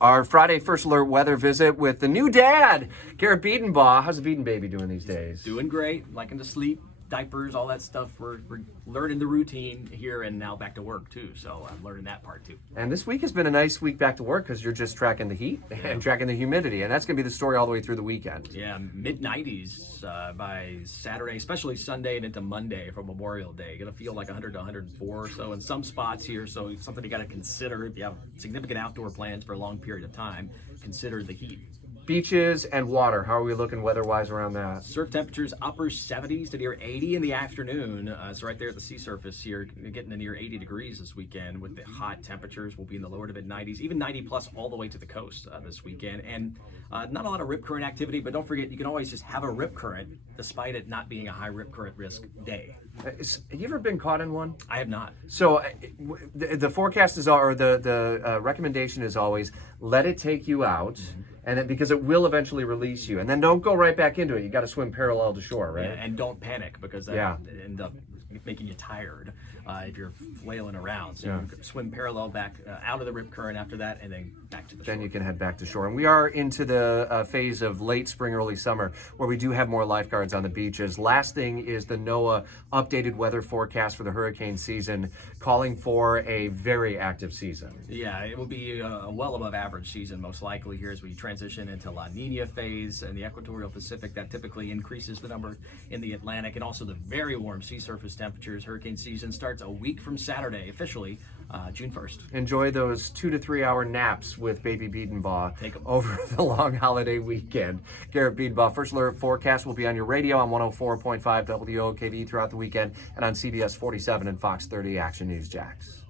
Our Friday First Alert weather visit with the new dad, Garrett Biedenbaugh. How's the Beeden baby doing these days? Doing great, liking to sleep, diapers, all that stuff. We're learning the routine here and now back to work too. So I'm learning that part too. And this week has been a nice week back to work because you're just tracking the heat and tracking the humidity. And that's going to be the story all the way through the weekend. Yeah, mid-90s by Saturday, especially Sunday and into Monday for Memorial Day. Going to feel like 100 to 104 or so in some spots here. So it's something you got to consider if you have significant outdoor plans for a long period of time. Consider the heat. Beaches and water, how are we looking weather-wise around that? Surf temperatures upper 70s to near 80 in the afternoon. So right there at the sea surface here, getting to near 80 degrees this weekend with the hot temperatures. We'll be in the lower to mid 90s, even 90 plus all the way to the coast this weekend. And not a lot of rip current activity, but don't forget, you can always just have a rip current despite it not being a high rip current risk day. Have you ever been caught in one? I have not. So the forecast is, or the recommendation is always, let it take you out. And then, because it will eventually release you, and then don't go right back into it. You got to swim parallel to shore, right? Yeah, and don't panic because that end up making you tired if you're flailing around. So you swim parallel back out of the rip current after that, and then back to the shore. Then you can head back to shore. And we are into the phase of late spring, early summer, where we do have more lifeguards on the beaches. Last thing is the NOAA updated weather forecast for the hurricane season, calling for a very active season. Yeah, it will be a well above average season most likely here as we transition into La Nina phase and the equatorial Pacific. That typically increases the number in the Atlantic, and also the very warm sea surface temperatures. Hurricane season starts a week from Saturday, officially June 1st. Enjoy those 2 to 3 hour naps with baby Biedenbaugh over the long holiday weekend. Garrett Biedenbaugh, First Alert forecast will be on your radio on 104.5 WOKV throughout the weekend and on CBS 47 and Fox 30 Action News Jax.